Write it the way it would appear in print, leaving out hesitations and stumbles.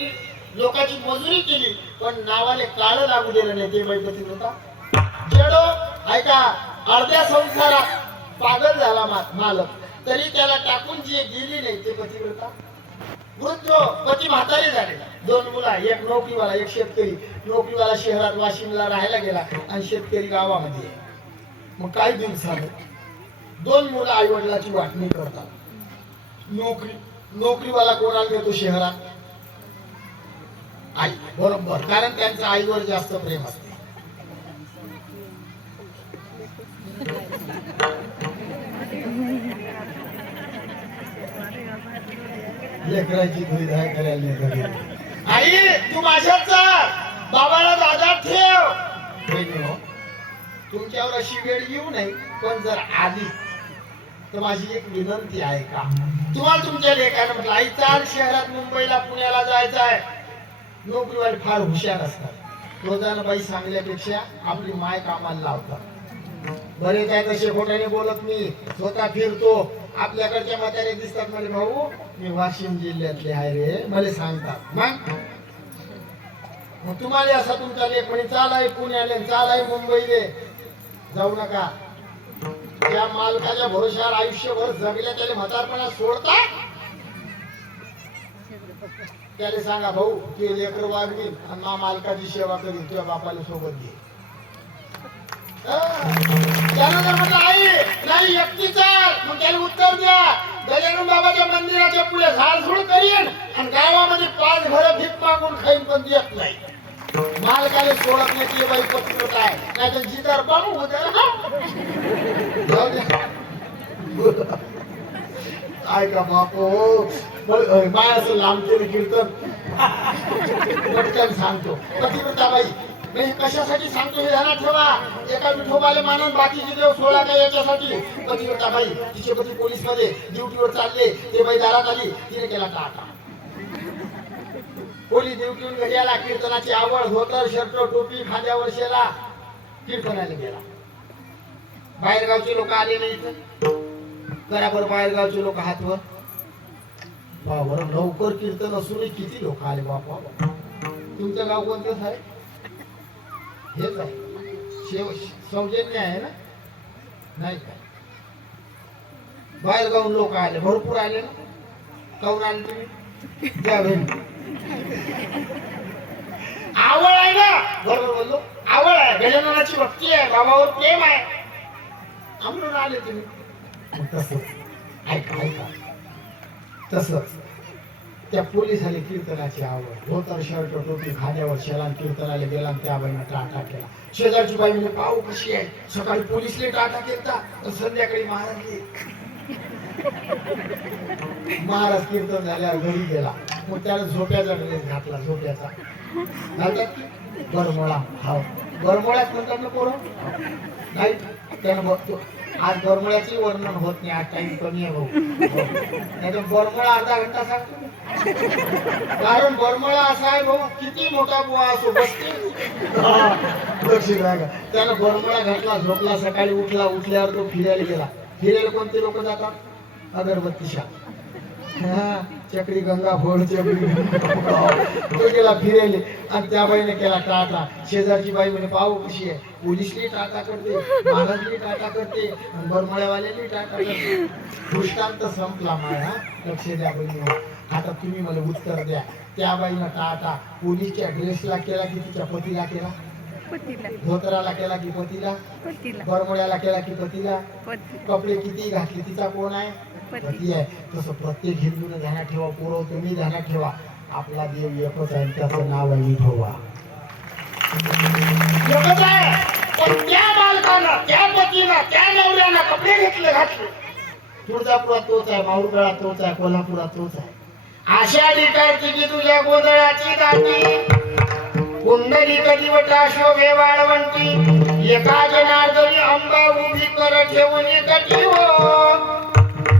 केली, लोकांची मजुरी केली, पण नावाले काळ लागू दिलं नाही. ते बाई पतिव्रता जेडो ऐका, अर्ध्या संसारात पागल झाला मालक, तरी त्याला टाकून जी गेली नाही ते पतिव्रता. वृद्ध पती म्हातारे झाले, 2 मुला, एक नोकरीवाला, एक शेतकरी. नोकरीवाला शहरात वाशिमला राहायला गेला आणि शेतकरी गावामध्ये. मग काय दिवस झालं, 2 मुलं आई वडिलाची वाटणी करतात. नोकरीवाला कोणाला देतो शहरात? आई, बरोबर, कारण त्यांचं आईवर जास्त प्रेम असते. लेकराची धुळधाय करायला नाही. आई तू माझ्याच बाबाला दादा ठेव. तुमच्यावर अशी वेळ येऊ नये, पण जर आली तर माझी एक विनंती आहे का, तुम्हाला तुमच्या लेकानं म्हटलं आई चाल शहरात, मुंबईला, पुण्याला जायचं आहे. नोकरीवाले फार हुशार असतात, रोजानं बाई सांगल्यापेक्षा आपली माय कामाला लावतात. बरे काय तसे खोट्याने बोलत मी, स्वतः फिरतो. आपल्याकडच्या म्हातारे दिसतात मला, भाऊ मी वाशिम जिल्ह्यातले आहे रे, मला सांगतात. मग तुम्हाला असा तुमचा लेख म्हणे चालाय पुण्याले, चालाय मुंबईले, जाऊ नका. त्या मालकाच्या भरोशावर आयुष्यभर जगल्या त्याला म्हातारपणा सोडता. त्याला सांगा भाऊ ते लेकर वागवीन आणि मा मालकाची सेवा करीन, तुझ्या बापाला सोबत घे. त्यानंतर म्हटलं आई नाही एकटी चाल, मग त्याला उत्तर द्या गजानन बाबाच्या मंदिराच्या पुढे झाडझुड करीन आणि गावामध्ये 5 घरं भीक मागून खाईन, पण देत नाही. मालकाला सोडत नाही ती बाई पतिव्रता आहे, नाही तर जिदार बाबू होत. ऐका बापो, मायाचं लांब केलं कीर्तन पटकन सांगतो. पतिव्रता बाई मी कशासाठी सांगतो हे ध्यानात ठेवा. एका विठोबाला मानून बाकीचे देव सोडा काय याच्यासाठी. पतिव्रता बाई तिचे पती पोलीस मध्ये ड्युटीवर चालले, ते बाई दारात आली, तिने केला टाटा. पोलीस ड्युटीवर घरी आला, कीर्तनाची आवड, धोतर शर्ट टोपी खांद्यावर शेला, कीर्तनाला गेला. बाहेरगावचे लोक आले नाही इथं, बरोबर बाहेरगावचे लोक हातवर. बाबर लवकर कीर्तन असूनही किती लोक आले बापा. तुमचं गाव कोणतं आहे? हेच आहे, सौजन्य आहे ना? नाही का? बाहेर गावून लोक आले, भरपूर आले ना. काऊन आले तुम्ही? त्या बहीण आवड आहे ना, बरोबर बोललो, आवड आहे, गजाननाची भक्ती आहे, बाबावर प्रेम आहे, म्हणून आले तुम्ही. तसंच ऐका ऐका, तसंच त्या पोलिसाने कीर्तनाची आवड, धोतर शर्ट टोपी खांद्यावर शेलान कीर्तनाला गेला, त्या बाईने टाटा केला. शेजारची बाई म्हणजे पाहू कशी आहे, सकाळी पोलिसले टाटा केला, संध्याकाळी महाराज कीर्तन झाल्यावर घरी गेला. मग त्याला झोप्याचा ड्रेस घातला, झोप्याचा घालतात बरमोळा. हा बरमोळ्याच म्हणतात ना पोरं, नाही त्यानं बघतो. आज बरमोळ्याचे वर्णन होत नाही, आज टाइम कमी आहे भाऊ, नाही तर बरमोळा अर्धा घंटा सांगतो. कारण बरमोळा असा आहे भाऊ, किती मोठा बुवा असो बसते दक्षिण रागा. त्यानं बरमोळा घातला, झोपला, सकाळी उठला, उठल्यावर तो फिरायला गेला. फिरायला कोणते लोक जातात? अगरबत्तीशा, चक्री गंगा फोड, तो गेला फिरायले आणि त्या बाईने केला टाटा. शेजारची बाई म्हणे पाहू कशी आहे, पोलिसली टाटा करते, महाराजली टाटा करते, बरमळ्यावाल्याली टाटा करते. दृष्टांत संपला माया. लक्ष द्या बहिणी, आता तुम्ही मला उत्तर द्या. त्या बाईनं टाटा पोलीसच्या ड्रेसला केला की तिच्या पतीला केला? धोतराला केला की पतीला? बरमोळ्याला केला की पतीला? कपडे किती घातले तिचा कोण आहे? पती आहे. तसं प्रत्येक हिंदूने ध्यानात ठेवा, पोरं तुम्ही ध्यानात ठेवा, आपला देव एकच आहे, त्याचं नाव आहे विठोबा. एकच आहे, पण त्या मालकानं, त्या पतीनं, त्या नवऱ्यानं कपडे घेतले घातले. तुळजापुरात तोच आहे, माहूरगडात तोच आहे, कोल्हापुरात तोच आहे. आषाढी कार्तिकी तुझ्या गोंधळाची दाटी, कुंडली कधी वटा शोभे वाळवंटी, एका जनार्दनी अंबा उभी कर ठेवून कटी हो.